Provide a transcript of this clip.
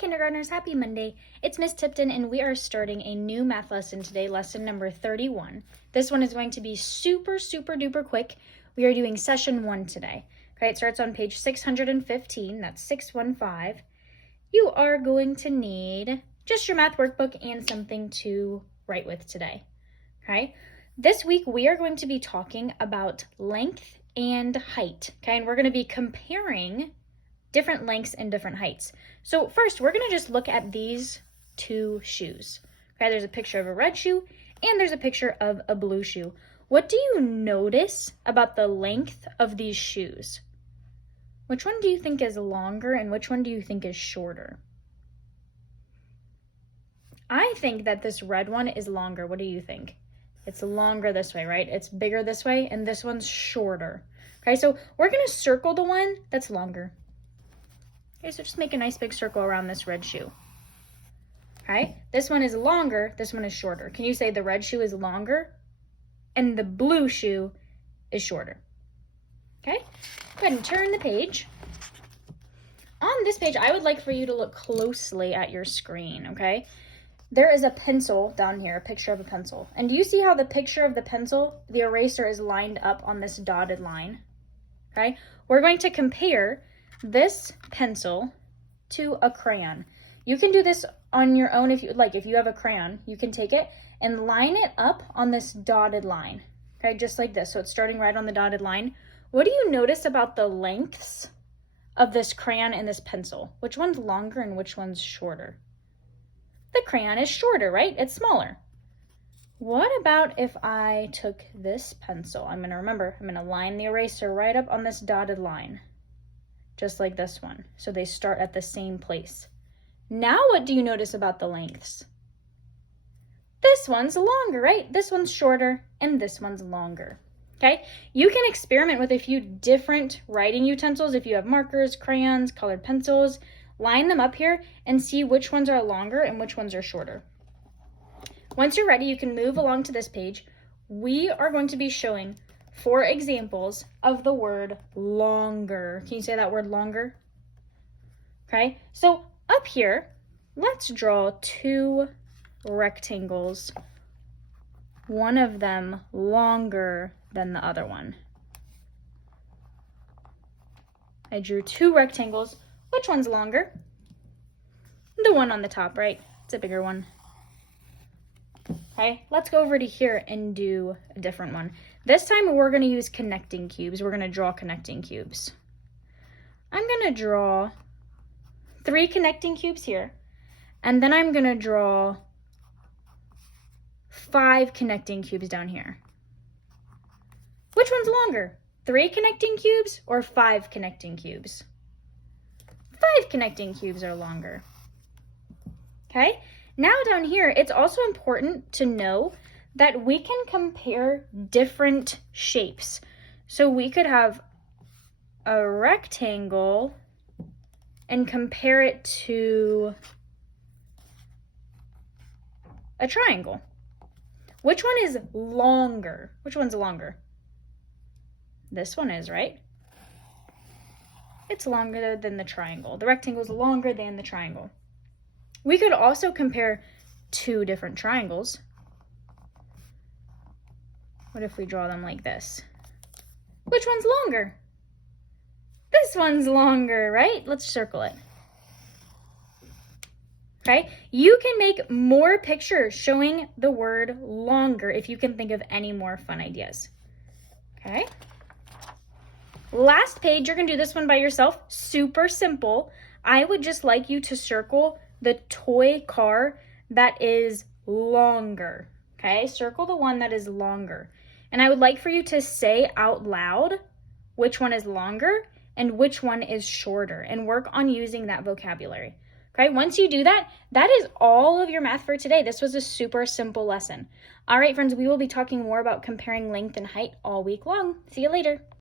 kindergartners, happy Monday. It's Miss Tipton and we are starting a new math lesson today, lesson number 31. This one is going to be super duper quick. We are doing session 1 today. Okay, it starts on page 615, that's 615. You are going to need just your math workbook and something to write with today. Okay, this week we are going to be talking about length and height. Okay, and we're going to be comparing different lengths and different heights. So first, we're going to just look at these two shoes. Okay, there's a picture of a red shoe and there's a picture of a blue shoe. What do you notice about the length of these shoes? Which one do you think is longer and which one do you think is shorter? I think that this red one is longer. What do you think? It's longer this way, right? It's bigger this way, and this one's shorter. Okay, so we're going to circle the one that's longer. Okay, so just make a nice big circle around this red shoe. Okay, this one is longer, this one is shorter. Can you say the red shoe is longer and the blue shoe is shorter? Okay, go ahead and turn the page. On this page, I would like for you to look closely at your screen, okay? There is a pencil down here, a picture of a pencil. And do you see how the picture of the pencil, the eraser is lined up on this dotted line? Okay, we're going to compare this pencil to a crayon. You can do this on your own if you would like. If you have a crayon, you can take it and line it up on this dotted line. Okay, just like this. So it's starting right on the dotted line. What do you notice about the lengths of this crayon and this pencil? Which one's longer and which one's shorter? The crayon is shorter, right? It's smaller. What about if I took this pencil? I'm going to line the eraser right up on this dotted line. Just like this one. So they start at the same place. Now what do you notice about the lengths? This one's longer, right? This one's shorter and this one's longer. Okay? You can experiment with a few different writing utensils. If you have markers, crayons, colored pencils, line them up here and see which ones are longer and which ones are shorter. Once you're ready, you can move along to this page. We are going to be showing 4 examples of the word longer. Can you say that word longer? Okay, so up here, let's draw 2 rectangles. One of them longer than the other one. I drew 2 rectangles. Which one's longer? The one on the top, right? It's a bigger one. Okay, let's go over to here and do a different one. This time we're going to use connecting cubes. We're going to draw connecting cubes. I'm going to draw 3 connecting cubes here, and then I'm going to draw 5 connecting cubes down here. Which one's longer? 3 connecting cubes or 5 connecting cubes? 5 connecting cubes are longer. Okay, now down here, it's also important to know that we can compare different shapes. So we could have a rectangle and compare it to a triangle. Which one is longer? Which one's longer? This one is, right? It's longer than the triangle. The rectangle is longer than the triangle. We could also compare 2 different triangles. What if we draw them like this? Which one's longer? This one's longer, right? Let's circle it. Okay, you can make more pictures showing the word longer if you can think of any more fun ideas. Okay. Last page, you're going to do this one by yourself. Super simple. I would just like you to circle the toy car that is longer. Okay, circle the one that is longer. And I would like for you to say out loud which one is longer and which one is shorter and work on using that vocabulary. Okay, once you do that, that is all of your math for today. This was a super simple lesson. All right, friends, we will be talking more about comparing length and height all week long. See you later.